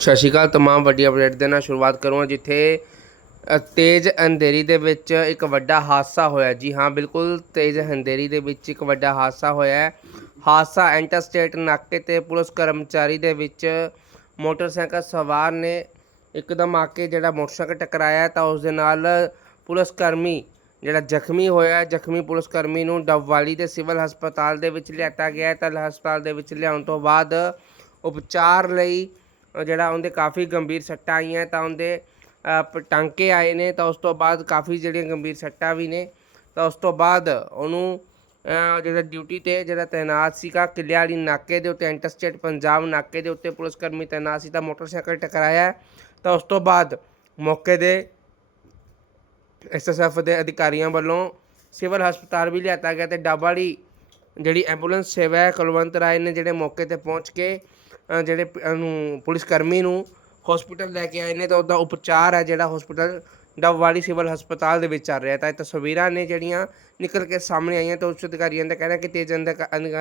ਸਤਿ ਸ਼੍ਰੀ ਅਕਾਲ, ਤਮਾਮ ਵੱਡੀ ਅਪਡੇਟ ਦੇ ਨਾਲ ਸ਼ੁਰੂਆਤ ਕਰੂੰਗਾ, ਜਿੱਥੇ ਤੇਜ਼ ਅੰਧੇਰੀ ਦੇ ਵਿੱਚ ਇੱਕ ਵੱਡਾ ਹਾਦਸਾ ਹੋਇਆ ਜੀ ਹਾਂ, ਬਿਲਕੁਲ ਤੇਜ਼ ਅੰਧੇਰੀ ਦੇ ਵਿੱਚ ਇੱਕ ਵੱਡਾ ਹਾਦਸਾ ਹੋਇਆ ਹਾਦਸਾ ਇੰਟਰਸਟੇਟ ਨਾਕੇ ਤੇ ਪੁਲਿਸ ਕਰਮਚਾਰੀ ਦੇ ਵਿੱਚ ਮੋਟਰਸਾਈਕਲ ਸਵਾਰ ਨੇ ਇੱਕਦਮ ਆ ਕੇ ਜਿਹੜਾ ਮੋਟਰਸਾਈਕਲ ਟਕਰਾਇਆ ਤਾਂ ਉਸ ਦੇ ਨਾਲ ਪੁਲਿਸ ਕਰਮੀ ਜਿਹੜਾ ਜ਼ਖਮੀ ਹੋਇਆ ਜ਼ਖਮੀ ਪੁਲਿਸ ਕਰਮੀ ਨੂੰ ਡਬਵਾਲੀ ਦੇ ਸਿਵਲ ਹਸਪਤਾਲ ਦੇ ਵਿੱਚ ਲਿਆਤਾ ਗਿਆ ਤਾਂ ਹਸਪਤਾਲ ਦੇ ਵਿੱਚ ਲਿਆਉਣ ਤੋਂ ਬਾਅਦ ਉਪਚਾਰ ਲਈ ਜਿਹੜਾ ਉਹਦੇ ਕਾਫੀ ਗੰਭੀਰ ਸੱਟਾਂ ਆਈਆਂ, ਤਾਂ ਉਹਦੇ ਪ- ਟਾਂਕੇ ਆਏ ਨੇ, ਤਾਂ ਉਸ ਤੋਂ ਬਾਅਦ ਕਾਫੀ ਜਿਹੜੀਆਂ ਗੰਭੀਰ ਸੱਟਾਂ ਵੀ ਨੇ। ਤਾਂ ਉਸ ਤੋਂ ਬਾਅਦ ਉਹਨੂੰ ਜਿਹੜਾ ਡਿਊਟੀ ਤੇ ਜਿਹੜਾ ਤਾਇਨਾਤ ਸੀਗਾ ਕਿੱਲੇ ਵਾਲੀ ਨਾਕੇ ਦੇ ਉੱਤੇ, ਇੰਟਰਸਟੇਟ ਪੰਜਾਬ ਨਾਕੇ ਦੇ ਉੱਤੇ ਪੁਲਿਸ ਕਰਮੀ ਤੈਨਾਤ ਸੀ, ਤਾਂ ਮੋਟਰਸਾਈਕਲ ਟਕਰਾਇਆ। ਤਾਂ ਉਸ ਤੋਂ ਬਾਅਦ ਮੌਕੇ ਦੇ ਐਸਐਸਐਫ ਦੇ ਅਧਿਕਾਰੀਆਂ ਵੱਲੋਂ ਸਿਵਲ ਹਸਪਤਾਲ ਵੀ ਲਿਆਤਾ ਗਿਆ ਤੇ ਡਾਬਾੜੀ ਜਿਹੜੀ ਐਂਬੂਲੈਂਸ ਸੇਵਾ ਹੈ, ਕੁਲਵੰਤ ਰਾਏ ਨੇ ਜਿਹੜੇ ਮੌਕੇ ਤੇ ਪਹੁੰਚ ਕੇ ਜਿਹੜੇ ਪ- ਉਹਨੂੰ ਪੁਲਿਸ ਕਰਮੀ ਨੂੰ ਹਸਪੀਟਲ ਲੈ ਕੇ ਆਏ ਨੇ ਤਾਂ ਉਹਦਾ ਉਪਚਾਰ ਹੈ ਜਿਹੜਾ ਹਸਪੀਟਲ ਡਬਵਾੜੀ ਸਿਵਲ ਹਸਪਤਾਲ ਦੇ ਵਿੱਚ ਚੱਲ ਰਿਹਾ ਤਾਂ ਇਹ ਤਸਵੀਰਾਂ ਨੇ ਜਿਹੜੀਆਂ ਨਿਕਲ ਕੇ ਸਾਹਮਣੇ ਆਈਆਂ ਤਾਂ ਉੱਚ ਅਧਿਕਾਰੀਆਂ ਦਾ ਕਹਿਣਾ ਕਿ ਤੇਜ ਅੰਧ- ਅੰਧਕਾਰ